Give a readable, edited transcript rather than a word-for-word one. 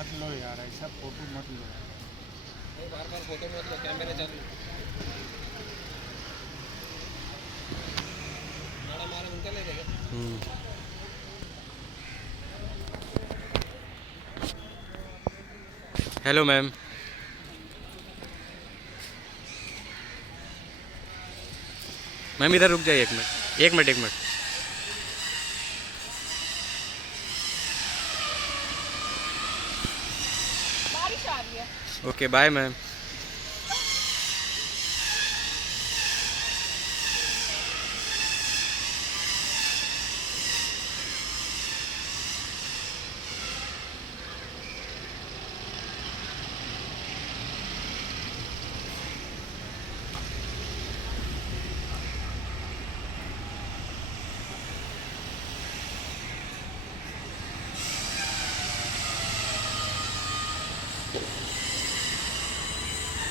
मत लो यार, ऐसा फोटो मत लो। बार बार फोटो मत लो, कैमरे चालू। मैडम हमारे उनका ले देगा। Hello ma'am. मैम इधर रुक जाइए 1 मिनट, 1 मिनट, 1 मिनट। बारिश आ रही है। Okay bye ma'am.